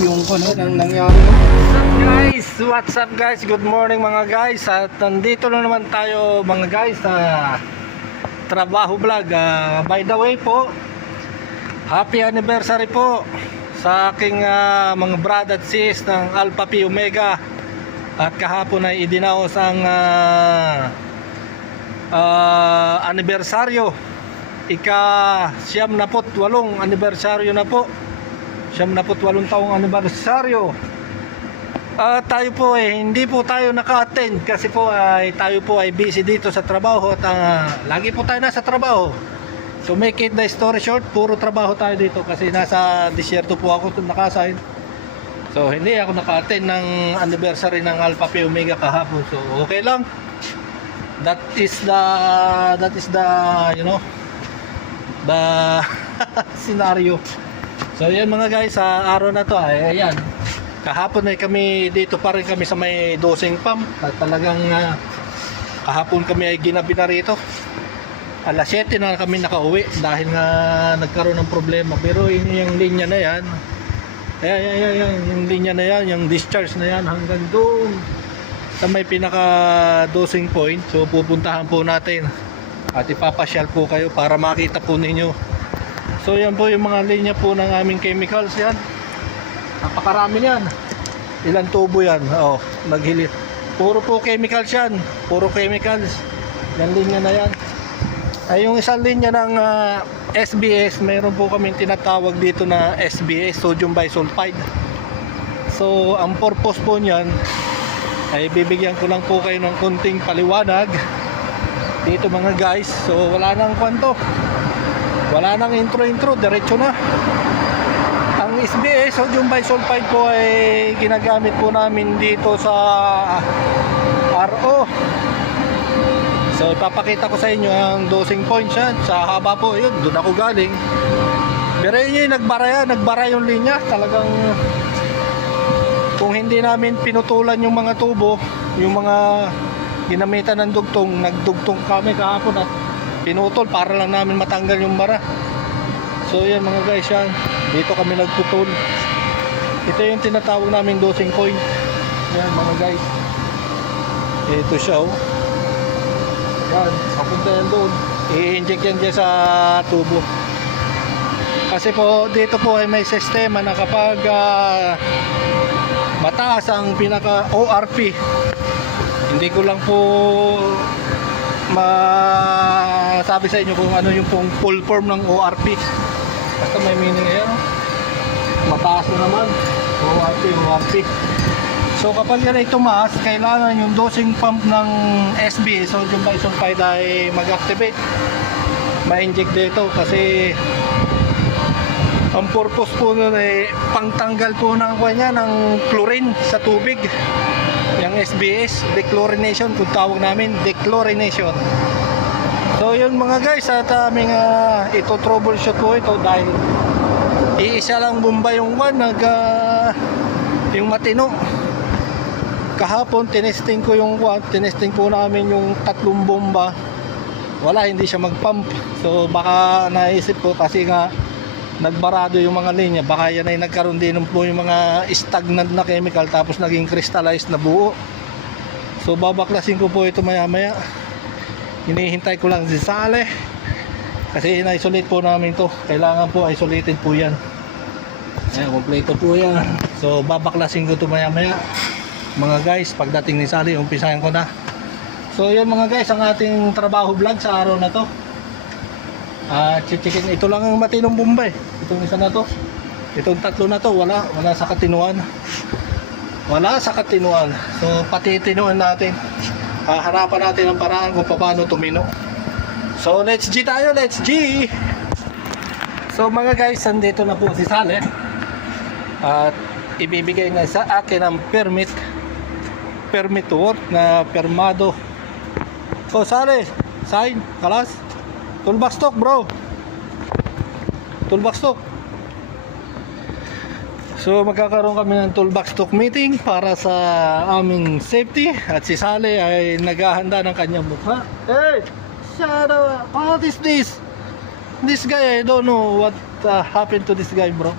yung ano nang nangyari. What's up guys? Good morning mga guys. At nandito na naman tayo mga guys sa trabaho vlog. By the way po, happy anniversary po sa aking mga brad at sis ng Alpha Pi Omega. At kahapon ay idinaos ang anibersaryo. Ika-78 anibersaryo na po. 78 taong anibersaryo. Tayo po hindi po tayo naka-attend kasi po tayo po ay busy dito sa trabaho at lagi po tayo nasa trabaho. So make it the story short, puro trabaho tayo dito kasi nasa disyerto po ako naka-assign. So hindi ako naka-attend ng anniversary ng Alpha Pi Omega kahapon. So okay lang. That is the you know the scenario. So yan mga guys, sa araw na to ayan. Kahapon ay kami dito pa rin kami sa may dosing pump at talagang kahapon kami ay ginabi na rito. Alas 7 na kami nakauwi dahil nga nagkaroon ng problema. Pero yung linya na yan, ayan, yung linya na yan, yung discharge na yan hanggang doon sa may pinaka dosing point. So pupuntahan po natin at ipapasyal po kayo para makita po ninyo. So yan po yung mga linya po ng aming chemicals yan. Napakarami yan. Ilang tubo yan? Naghilit. Puro po chemicals yan. Puro chemicals. Yan linya na yan. Ay yung isang linya ng SBS, mayroon po kaming tinatawag dito na SBS, sodium bisulfide. So ang purpose po niyan ay bibigyan ko lang po kayo ng konting paliwanag dito mga guys. So wala nang kwento. Wala nang intro, diretso na. Ang SBS, sodium bisulfide po ay ginagamit po namin dito sa RO. So ipapakita ko sa inyo ang dosing points yan. Sa haba po yun, doon ako galing. Pero yun, nagbara yung linya. Talagang kung hindi namin pinutulan yung mga tubo, yung mga ginamitan ng dugtong, nagdugtong kami kahapon at pinutol para lang namin matanggal yung bara. So yan mga guys, yan dito kami nagputol. Ito yung tinatawag naming dosing point. Yan mga guys, ito siya yan, papunta yan doon, i-inject yan dyan sa tubo. Kasi po dito po ay may sistema na kapag mataas ang pinaka ORP, hindi ko lang po masabi sa inyo kung ano yung full form ng ORP. Basta may meaning ayan, mataas na naman ORP. So kapag yan ay tumaas, kailangan yung dosing pump ng SB, sodium bisulfide, ay mag-activate, ma-inject dito kasi ang purpose po nun ay pangtanggal po ng kanya ng chlorine sa tubig. Yung SBS, dechlorination kung tawag namin, dechlorination. So yun mga guys, at aming ito troubleshoot po ito dahil iisa lang bomba yung yung matino. Kahapon tinesting ko tinesting po namin yung 3 bomba. Wala, hindi siya mag-pump. So baka naisip ko kasi nga nagbarado yung mga linya, baka yan ay nagkaroon din po yung mga stagnant na chemical tapos naging crystallized na buo. So babaklasin ko po ito maya maya. Hinihintay ko lang si Sale kasi in-isolate po namin to. Kailangan po isolated po yan. Ayan, kompleto po yan. So babaklasin ko ito maya maya mga guys. Pagdating ni Sale, umpisahan ko na. So yan mga guys, ang ating trabaho vlog sa araw na to. Chichikin, ito lang ang matinong bomba itong isa na to, itong 3 na to, wala sa katinuan. So patitinuan natin, harapan natin ang paraan kung paano tumino. So let's G tayo, let's G. So mga guys, nandito na po si Sale at ibibigay na sa akin ang permit to work na permado. So Sale, sign, kalas. Toolbox stock bro. Toolbox stock. So magkakaroon kami ng toolbox stock meeting para sa aming safety. At si Sale ay naghahanda ng kanyang mukha. Hey! Shut up! What is this? This guy, I don't know what happened to this guy bro.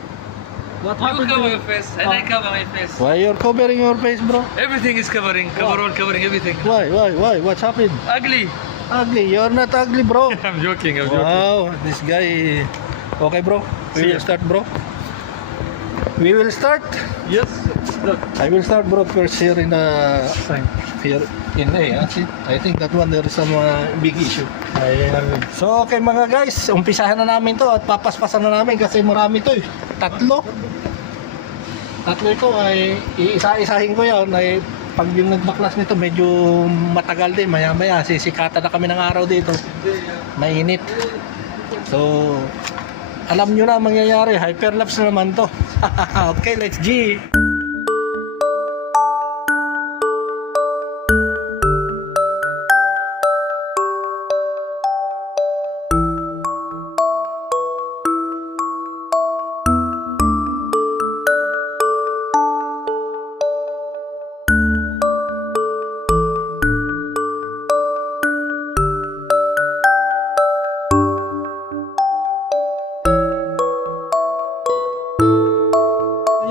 What You happened cover to your face, and I cover my face. Why you're covering your face, bro? Everything is covering, covering everything. Why? What's happened? Ugly. Ugly. You're not ugly, bro. I'm joking, I'm joking. Wow, this guy. Okay, bro. We will start, bro. We will start. Yes. Look. I will start, bro. First here in here in A. See? I think that one there is some big issue. So, okay mga guys, umpisahan na namin to at papaspasan na namin kasi marami to eh. Tatlo ito ay iisa-isahin ko yan ay pag yung nagbaklas nito medyo matagal din, maya sisikatan na kami ng araw dito, mainit. So alam nyo na mangyayari, hyperlapse na naman to. Okay, let's G.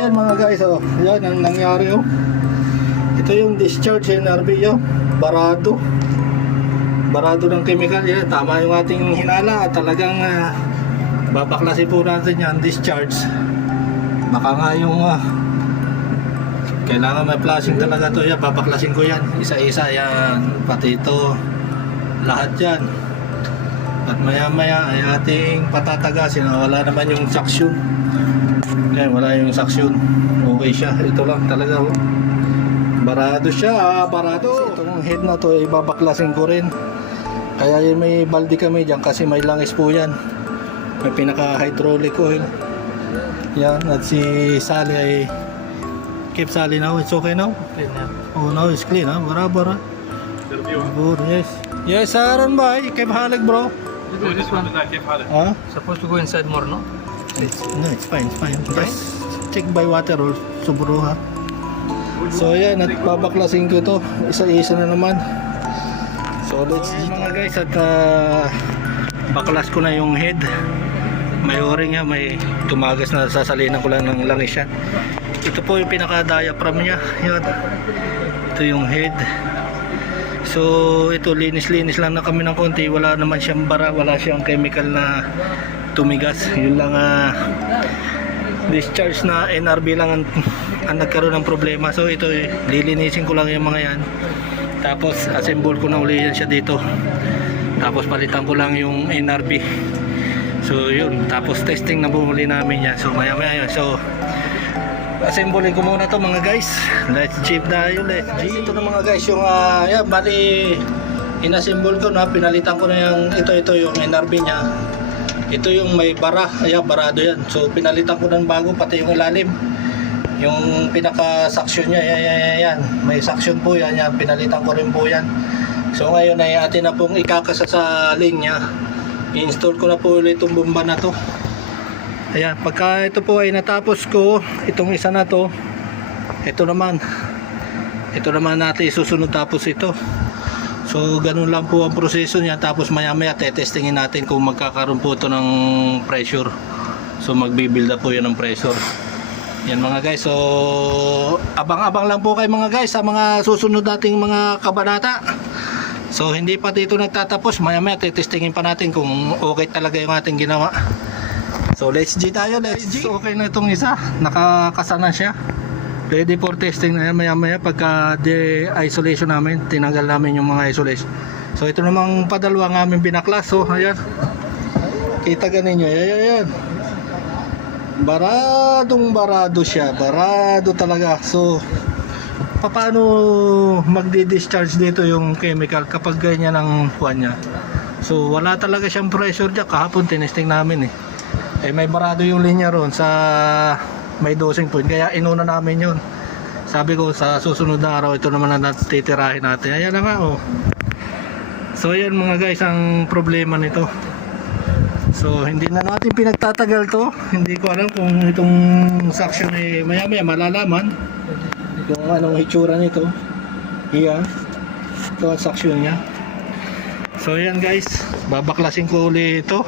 Yan mga guys, oh, yan ang nangyari oh. Ito yung discharge NRB yun, barado ng chemical yan. Tama yung ating hinala, talagang babaklasin po natin yan, discharge. Baka nga yung kailangan may flashing talaga to yan, babaklasin ko yan, isa-isa yan, pati ito, lahat yan. At maya ay ating patatagasin, wala naman yung suction. Yan, wala yung suction. Okay siya. Ito lang talaga. Oh. Barado siya. Barado. Itong head na to ay babaklasin ko rin. Kaya yun may balde kami dyan kasi may langis po yan. May pinaka hydraulic oil. Yan. At si Sally ay keep Sally now. It's okay now? Clean now. Oh, now it's clean ha. Barabar ha. Good. Yes. Yes, Aaron boy. Keep halig bro. Do this one. Ha? Supposed to go inside more, no? No, it's fine. Just check by water or subro ha. So yan, at babaklasin ko to isa-isa na naman. So let's mga guys, at baklas ko na yung head. May o-ring nga, may tumagas na, sasalinan ko lang ng langis yan. Ito po yung pinaka diaphragm nya. Yan. Ito yung head. So ito, linis lang na kami ng konti. Wala naman siyang bara, wala siyang chemical na tumigas. Yun lang discharge na NRB lang ang nagkaroon ng problema. So ito lilinisin ko lang yung mga yan, tapos assemble ko na uli yan siya dito, tapos palitan ko lang yung NRB. So yun, tapos testing na bumuli namin yan. So maya yun. So assemble ko muna to mga guys. Let's jeep tayo, let's G. Ito na mga guys yung yan, bali inassemble ko na, pinalitan ko na yung ito yung NRB nya. Ito yung may bara, ayan, barado yan. So pinalitan ko ng bago, pati yung ilalim, yung pinaka suction nya, yan. May suction po yan, pinalitan ko rin po yan. So ngayon ay atin na pong ikakasa sa linya. I-install ko na po ulit itong bomba na to. Ayan, pagka ito po ay natapos ko, itong isa na to, ito naman natin isusunod tapos ito. So ganun lang po ang proseso niya. Tapos maya testingin natin kung magkakaroon po ito ng pressure. So magbibuild up po yan ng pressure. Yan mga guys. So abang-abang lang po kayo mga guys sa mga susunod nating mga kabanata. So hindi pa dito nagtatapos. Maya testingin pa natin kung okay talaga yung ating ginawa. So let's G tayo. Let's G. So, okay na itong isa. Nakakasa na siya. Ready for testing na yan. Maya pagka de-isolation namin, tinanggal namin yung mga isolation. So ito namang padalwa ng aming binaklas. So ayan, kita ganin nyo, ayan. Barado siya, barado talaga. So paano magdi-discharge dito yung chemical kapag ganyan ang kuwan niya? So wala talaga siyang pressure dyan. Kahapon tinesting namin may barado yung linya ron sa may dosing point, kaya inuna namin yun. Sabi ko sa susunod na araw ito naman ang titirahin natin. Ayan na nga oh. So ayan mga guys ang problema nito. So hindi na natin pinagtatagal to. Hindi ko alam kung itong suction maya malalaman kung anong hitsura nito. Iyan, ito ang suction nya. So ayan guys, babaklasin ko ulit ito.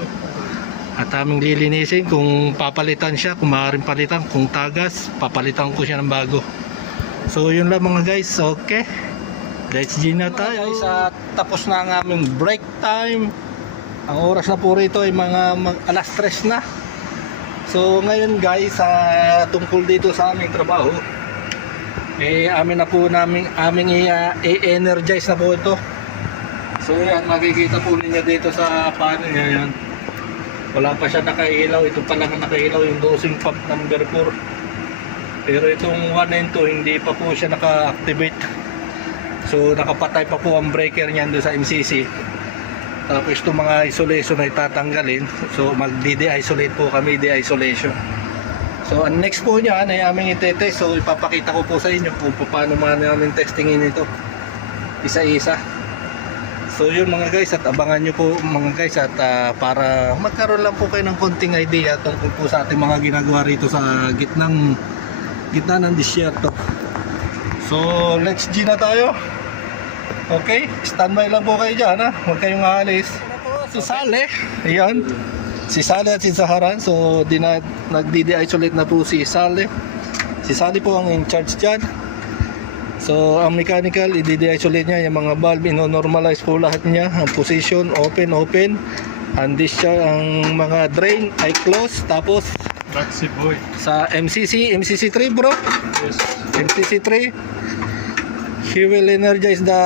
At aming lilinisin kung papalitan siya, kung maaaring palitan, kung tagas, papalitan ko siya ng bago. So yun lang mga guys, okay. Let's G na tayo. Guys, tapos na ang aming break time. Ang oras na po rito ay mga alas 3 na. So ngayon guys, tungkol dito sa aming trabaho, amin na po aming i-energize na po ito. So yan, makikita po ninyo dito sa panel niya yan. Wala pa siya nakailaw, ito pa lang nakailaw yung dosing pump number 4. Pero itong 1 and 2 hindi pa po siya naka-activate. So nakapatay pa po ang breaker niyan doon sa MCC. Tapos itong mga isolation ay tatanggalin. So magdi-de-isolate po kami, de-isolation. So ang next po niyan ay aming itetest. So ipapakita ko po sa inyo kung paano namin testingin ito isa-isa. So yun mga guys, at abangan nyo po mga guys, at para magkaroon lang po kayo ng konting idea tungkol po sa ating mga ginagawa rito sa gitna ng disyerto. So let's G na tayo. Okay, standby lang po kayo dyan, ha? Huwag kayong aalis. Si Sale, ayan, si Sale at si Zaharan. So nagdi-de-isolate na po si Sale. Si Sale po ang in charge dyan. So ang mechanical, i-de-isolate niya yung mga valve, ino-normalize po lahat niya. Ang position, open, and discharge, ang mga drain ay close. Tapos Taxi boy. sa MCC3 bro, Yes. MCC3, he will energize the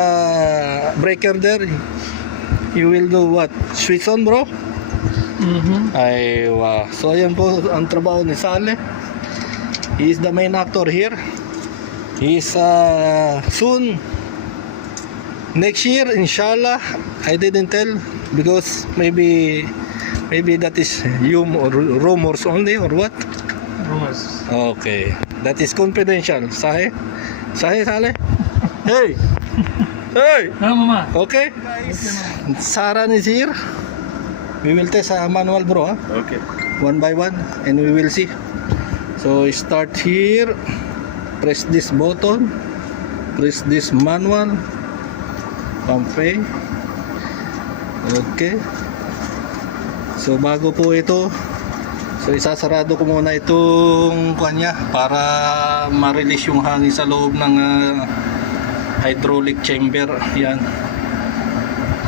breaker there. You will do what? Switch on bro? Ay wow. So ayan po ang trabaho ni Sale. He is the main actor here. He is soon next year inshallah. I didn't tell because maybe that is rumors only or what? Rumors. Okay, that is confidential. Sale. Hey. Hey. Ano mama? Okay. Saran is here. We will test manual bro, huh? Okay. One by one, and we will see. So start here. Press this button. Press this manual. Okay. Okay. So bago po ito, so isasarado ko muna itong kanya para ma-release yung hangin sa loob ng hydraulic chamber. Yan.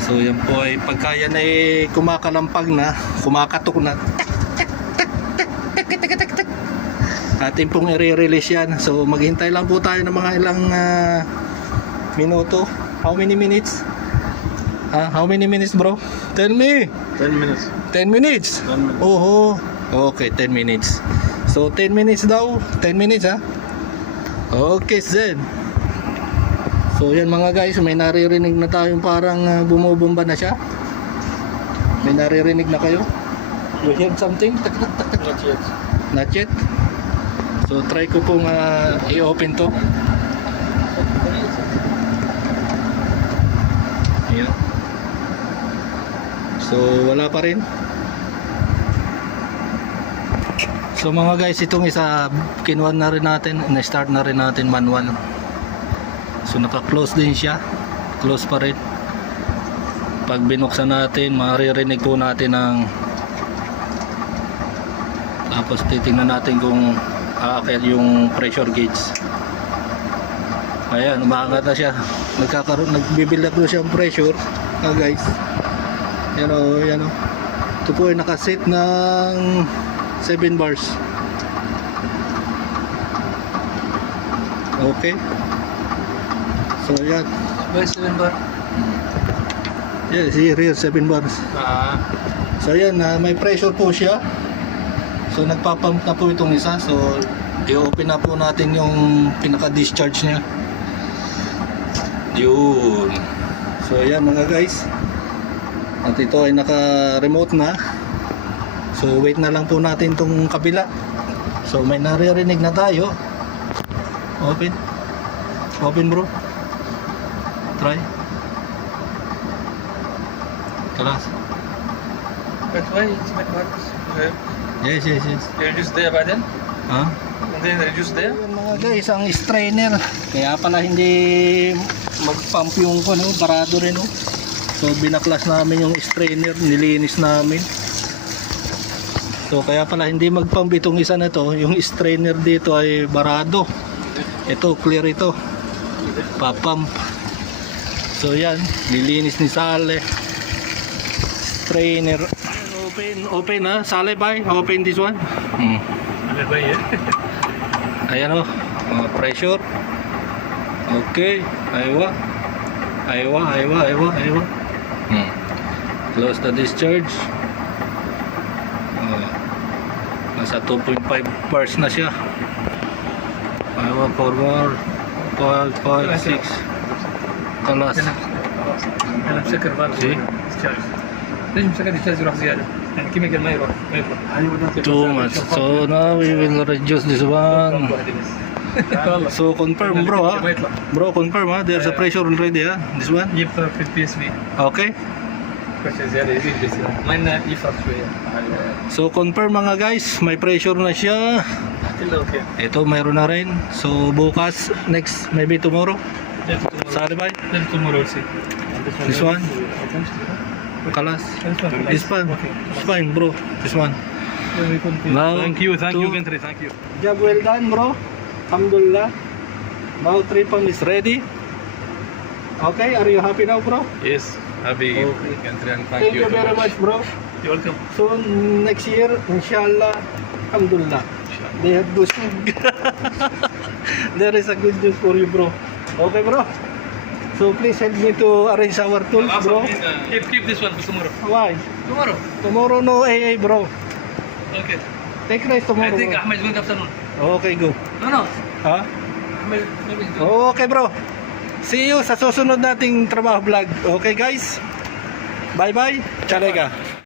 So yan po ay pagka yan ay kumakalampag na, kumakatok na, atin pong i-release yan. So maghintay lang po tayo ng mga ilang minuto. How many minutes? How many minutes bro? Tell me. 10 minutes. 10 minutes? 10 minutes. Oh, okay, 10 minutes. So 10 minutes daw, 10 minutes ha. Okay, Zen. So yan mga guys, may naririnig na tayong parang bumubumba na siya. May naririnig na kayo? You hear something? Not yet. Not yet? So try ko pong i-open to. Ayan. So wala pa rin. So mga guys, itong isa kinuha na rin natin, na-start na rin natin manual. So naka-close din siya. Close pa rin. Pag binuksan natin, maririnig po natin ang, tapos titingnan natin kung aakyat yung pressure gauge. Ayan, umaangat na siya. Nagbibuild up na siya ang pressure. Guys. Yan o, yan o. Ito po ay nakaset ng 7 bars. Okay. So yan. By 7 bar? Yes, here 7 bars. So yan, may pressure po siya. So nagpapump na po itong isa. So i-open na po natin yung pinaka-discharge niya. Yun. So yan mga guys. At ito ay naka-remote na. So wait na lang po natin itong kabila. So may naririnig na tayo. Open. Open bro. Try. Kalas. But why it's my marks? Yes. Reduce there by then? Ha? And then reduce there? Ayan mga guys, ang strainer. Kaya pala hindi mag-pump yung barado rin. So binaklas namin yung strainer, nilinis namin. So kaya pala hindi mag-pump itong isa na to. Yung strainer dito ay barado. Ito, clear ito. Pa-pump. So yan, nilinis ni Sale. Strainer. Open ha. Sale bye. Open this one. Ayan o. Pressure. Okay. Aywa. Close the discharge. Nasa 2.5 bars na siya. Aywa, forward. 5, 6. Kalas. انا مسكر فالف See? ديسشارج. ليش مسكر ديسشارج يروح زياده؟ يعني كيميكال ما يروح Too much. So now we will reduce this one. والله So confirm bro ha. ما يطلع Bro confirm ha. There's a pressure already ha. This one. يفرق في البي اس بي Okay. pressure زياده يزيد بس ما انه يفرق شويه So confirm mga guys. May pressure na siya. كله اوكي. Ito mayroon na rin. So bukas, next, maybe tomorrow. Sali ba? tomorrow see. This one? Kalas. This one. This fine bro. This one. Now, Thank you to- Ventry, thank you. Job well done bro. Alhamdulillah. Now 3 pump is ready. Okay, are you happy now bro? Yes, happy Okay. Ventry and Thank you very much bro. You're welcome. So next year, inshallah, alhamdulillah. They have good There is a good news for you bro. Okay bro. So please help me to arrange our tools bro. Keep this one for tomorrow. Why? Tomorrow. Tomorrow no AA bro. Okay. Take rest I tomorrow think bro. Ahmed is going to afternoon. Okay go. No. Ha? Ahmed maybe he's going. Okay bro. See you sa susunod nating trabaho vlog. Okay guys? Bye bye. Chalega.